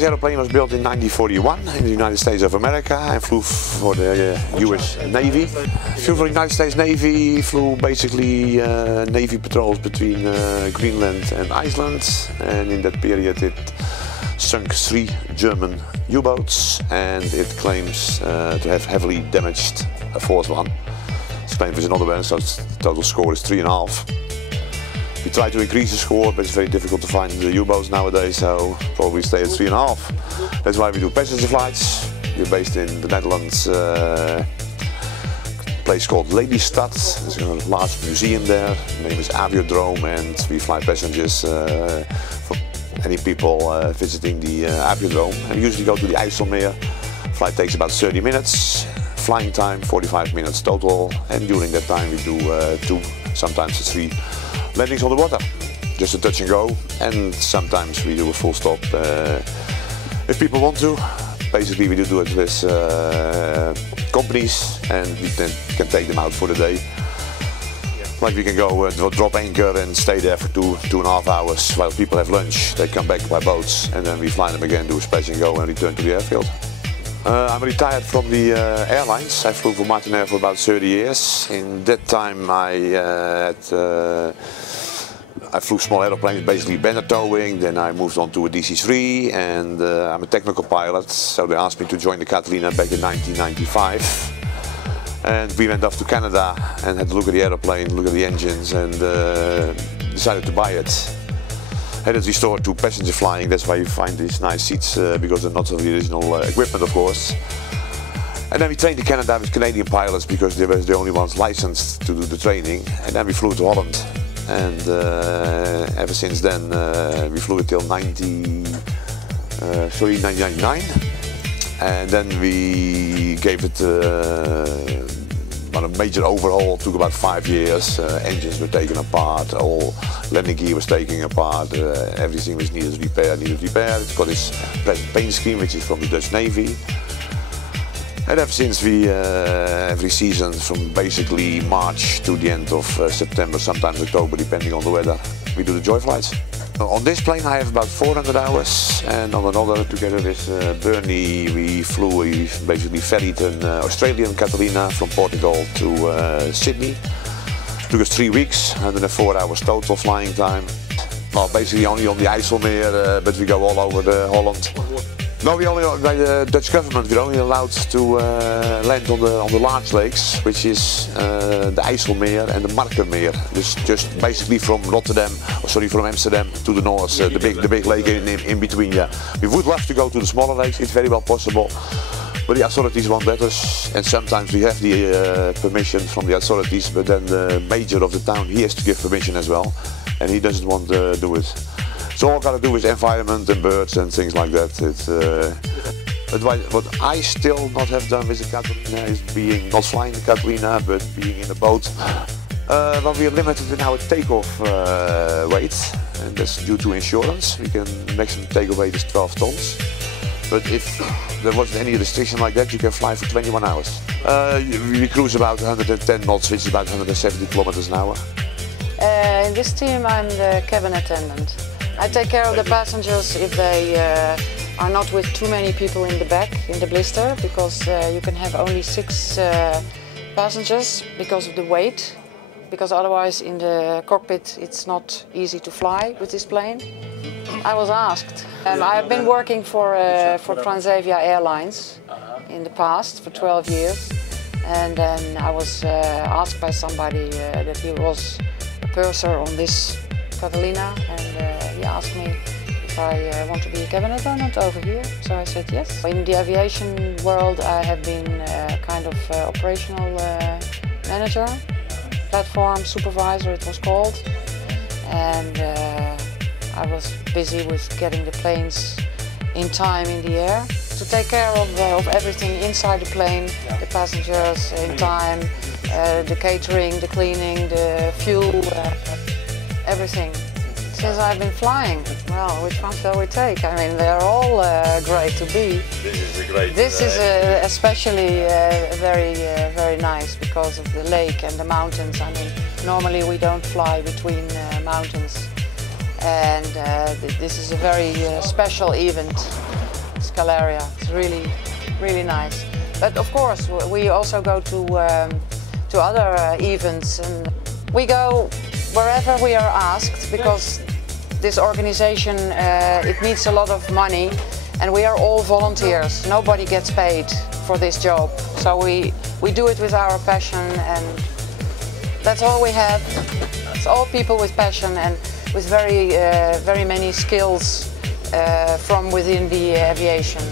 This airplane was built in 1941 in the United States of America and flew for the US Navy. Flew for the United States Navy, flew basically Navy patrols between Greenland and Iceland, and in that period it sunk 3 German U-boats, and it claims to have heavily damaged a 4th one. It's claimed there's another one, so its total score is 3.5. We try to increase the score, but it's very difficult to find the U-boats nowadays, so probably stay at 3.5. That's why we do passenger flights. We're based in the Netherlands, a place called Lelystad. There's a large museum there. The name is Aviodrome, and we fly passengers for any people visiting the Aviodrome. And we usually go to the IJsselmeer. Flight takes about 30 minutes. Flying time 45 minutes total, and during that time we do 2, sometimes 3 landings on the water, just a touch and go, and sometimes we do a full stop if people want to. Basically we do it with companies, and we can take them out for the day. Like we can go drop anchor and stay there for 2.5 hours while people have lunch. They come back by boats, and then we fly them again, do a splash and go, and return to the airfield. I'm retired from the airlines. I flew for Martinair for about 30 years. In that time I flew small aeroplanes, basically banner towing. Then I moved on to a DC-3, and I'm a technical pilot. So they asked me to join the Catalina back in 1995. And we went off to Canada and had to look at the aeroplane, look at the engines, and decided to buy it. Had it restored to passenger flying. That's why you find these nice seats, because they're not of the original equipment, of course. And then we trained in Canada with Canadian pilots, because they were the only ones licensed to do the training. And then we flew to Holland, and ever since then we flew until 1999. And then we gave it a major overhaul. It took about 5 years. Engines were taken apart, all landing gear was taken apart, everything was needed repaired. It's got its present paint scheme, which is from the Dutch Navy. And ever since we, every season, from basically March to the end of September, sometimes October, depending on the weather, we do the joy flights. On this plane I have about 400 hours, and on another, together with Bernie, we basically ferried an Australian Catalina from Portugal to Sydney. It took us 3 weeks, 104 hours total flying time. Well, basically only on the IJsselmeer, but we go all over Holland. No, we only, by the Dutch government, we're only allowed to land on the large lakes, which is the IJsselmeer and the Markermeer. Just basically from from Amsterdam to the north, the big lake in between. Yeah, we would love to go to the smaller lakes. It's very well possible, but the authorities won't let us. And sometimes we have the permission from the authorities, but then the mayor of the town, he has to give permission as well, and he doesn't want to do it. So all got to do with environment and birds and things like that. But what I still not have done with the Catalina is not flying the Catalina, but being in a boat. Well, we are limited in our takeoff weight, and that's due to insurance. We can maximum takeoff weight is 12 tons. But if there wasn't any restriction like that, you can fly for 21 hours. We cruise about 110 knots, which is about 170 kilometers an hour. In this team, I'm the cabin attendant. I take care of the passengers if they are not with too many people in the back, in the blister, because you can have only 6 passengers because of the weight, because otherwise in the cockpit it's not easy to fly with this plane. I was asked. I've been working for Scalaria Airlines in the past for 12 years, and then I was asked by somebody that he was a purser on this Catalina, and he asked me if I want to be a cabin attendant over here, so I said yes. In the aviation world I have been kind of operational manager, platform supervisor it was called, and I was busy with getting the planes in time in the air, to take care of everything inside the plane, the passengers in time, the catering, the cleaning, the fuel, everything. Since I've been flying, well, which one shall we take? I mean, they're all great to be. This is a great. This is especially very nice because of the lake and the mountains. I mean, normally we don't fly between mountains, and this is a very special event. Scalaria. It's really, really nice. But of course, we also go to other events, and we go wherever we are asked, because this organization, it needs a lot of money, and we are all volunteers. Nobody gets paid for this job. So we do it with our passion, and that's all we have. It's all people with passion and with very many skills from within the aviation.